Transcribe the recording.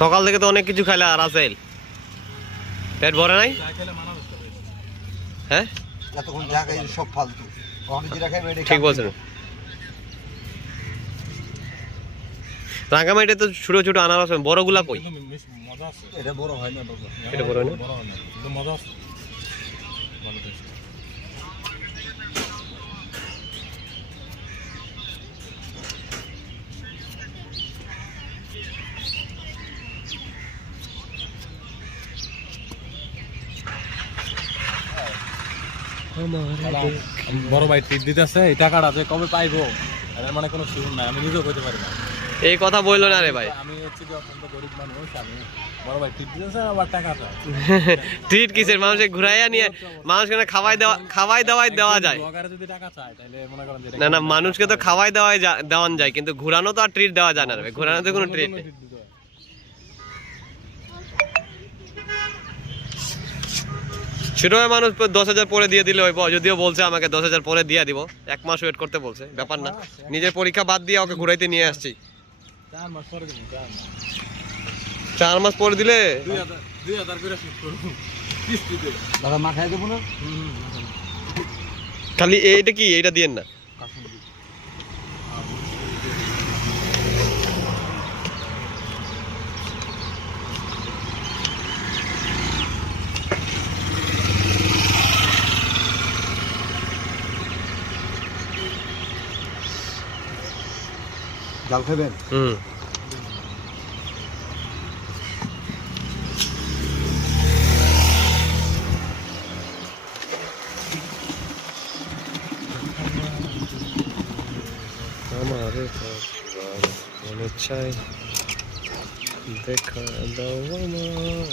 সকাল থেকে তো অনেক কিছু খাইলা রাসেল, পেট ভরে নাই? হ্যাঁ এতক্ষণ যা খাই সব ফালতু, ঠিক বলছেন। রাঙ্গামাটিতে তো ছোট ছোট আনারস, বড়গুলা কই? এটা বড় হয় না বাবা, এটা বড় হয় না, কিন্তু মজা আছে। বড় ভাই ট্রিট দিতেছে, এই টাকাটা যে কবে পাইবো এর মানে কোনো শিওর নাই, আমি নিজেও কইতে পারি না। এই কথা বললো না রে ভাই। আমি হচ্ছে যে অত্যন্ত গরিব মানুষ, আমি বড় ভাই ট্রিট দিতেছে আবার টাকা চায়। ট্রিট কিসের? মানুষকে ঘুরাইয়া নিয়ে মানুষকে না খাওয়াই দাওয়াই দেওয়া যায়। ব্লগারে যদি টাকা চায় তাহলে মনে করেন যে না না, মানুষকে তো খাওয়াই দেওয়ান যায়, কিন্তু ঘুরানো তো আর ট্রিট দেওয়া যায় না রে। ঘুরানো তো কোনো ট্রিট নেই। ছোট মানুষ 10,000 পরে দিয়ে দিলে হইব, যদিও বলছে আমাকে 10,000 পরে দিয়ে দিব, 1 মাস ওয়েট করতে বলছে। ব্যাপার না, নিজের পরীক্ষা বাদ দিয়ে ওকে ঘুরাইতে নিয়ে আসছি। 4 মাস পরে দিব, 4 মাস পরে দিলে 2000 করে শুট করব কিস্তিতে। দাদা মা খাই দেব না? খালি এইটা কি, এইটা দিয়েন না। জাল খাবেন? আমারে মনে চাই দেখা দাও আমায়।